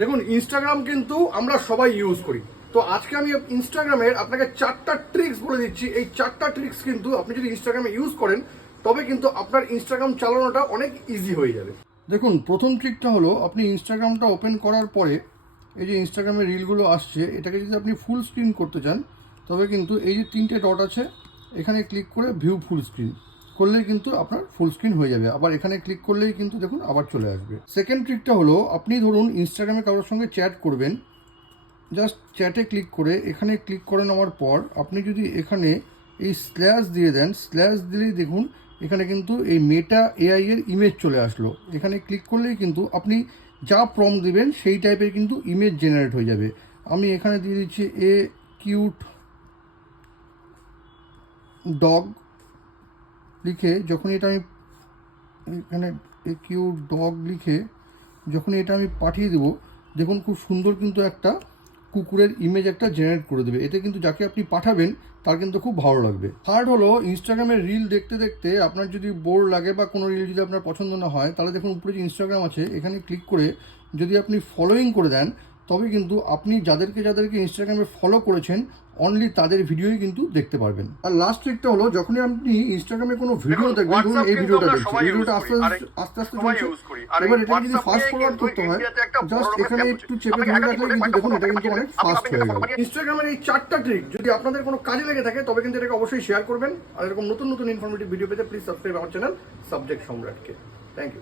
দেখুন, ইনস্টাগ্রাম কিন্তু আমরা সবাই ইউজ করি। তো আজকে আমি ইনস্টাগ্রামের আপনাকে 4টা ট্রিক্স বলে দিচ্ছি। এই 4টা ট্রিক্স কিন্তু আপনি যদি ইনস্টাগ্রামে ইউজ করেন তবে কিন্তু আপনার ইনস্টাগ্রাম চালানোটা অনেক ইজি হয়ে যাবে। দেখুন, প্রথম ট্রিকটা হলো আপনি ইনস্টাগ্রামটা ওপেন করার পরে এই যে ইনস্টাগ্রামের রিলগুলো আসছে, এটাকে যদি আপনি ফুল স্ক্রিন করতে চান তবে কিন্তু এই যে 3টে ডট আছে এখানে ক্লিক করে ভিউ ফুল স্ক্রিন করলেই কিন্তু আপনার ফুল স্ক্রিন হয়ে যাবে। আবার এখানে ক্লিক করলেই কিন্তু দেখুন আবার চলে আসবে। সেকেন্ড ট্রিকটা হলো আপনি ধরুন ইনস্টাগ্রামে কারোর সঙ্গে চ্যাট করবেন, জাস্ট চ্যাটে ক্লিক করে এখানে ক্লিক করে নেওয়ার পর আপনি যদি এখানে এই স্ল্যাশ দিয়ে দেন, স্ল্যাশ দিলেই দেখুন এখানে কিন্তু এই মেটা এআই এর ইমেজ চলে আসলো। এখানে ক্লিক করলেই কিন্তু আপনি যা প্রম্পট দিবেন সেই টাইপের কিন্তু ইমেজ জেনারেট হয়ে যাবে। আমি এখানে দিয়ে দিচ্ছি এ কিউট ডগ লিখে, যখন এটা আমি এখানে এ কিউট ডগ লিখে যখন এটা আমি পাঠিয়ে দেবো, দেখুন খুব সুন্দর কিন্তু একটা কুকুরের ইমেজ একটা জেনারেট করে দেবে। এতে কিন্তু যাকে আপনি পাঠাবেন তার কিন্তু খুব ভালো লাগবে। থার্ড হলো ইনস্টাগ্রামের রিল দেখতে দেখতে আপনার যদি বোর লাগে বা কোনো রিল যদি আপনার পছন্দ না হয়, তাহলে দেখুন উপরে যে ইনস্টাগ্রাম আছে এখানে ক্লিক করে যদি আপনি ফলোয়িং করে দেন তবে কিন্তু আপনি যাদেরকে ইনস্টাগ্রামে ফলো করেছেন অনলি তাদের ভিডিওই কিন্তু দেখতে পারবেন। আর লাস্ট ট্রিকটা হলো যখনই আপনি ইনস্টাগ্রামে কোনো ভিডিও দেখবেন, ধরুন এই ভিডিওটা দেখছেন, ভিডিওটা আস্তে আস্তে চলছে, এবার এটা যদি ফাস্ট ফরওয়ার্ড করতে হয় জাস্ট এখানে একটু চেপে ধরে রাখলে কিন্তু দেখুন এটা কিন্তু অনেক ফাস্ট হয়ে গেল। ইনস্টাগ্রামের এই 4টা ট্রিক যদি আপনাদের কোনো কাজে লেগে থাকে তবে কিন্তু এটাকে অবশ্যই শেয়ার করবেন। আর এরকম নতুন নতুন ইনফরমেটিভ ভিডিও পেতে প্লিজ সাবস্ক্রাইব আমার চ্যানেল সাবজেক্ট সম্রাটকে। Thank you.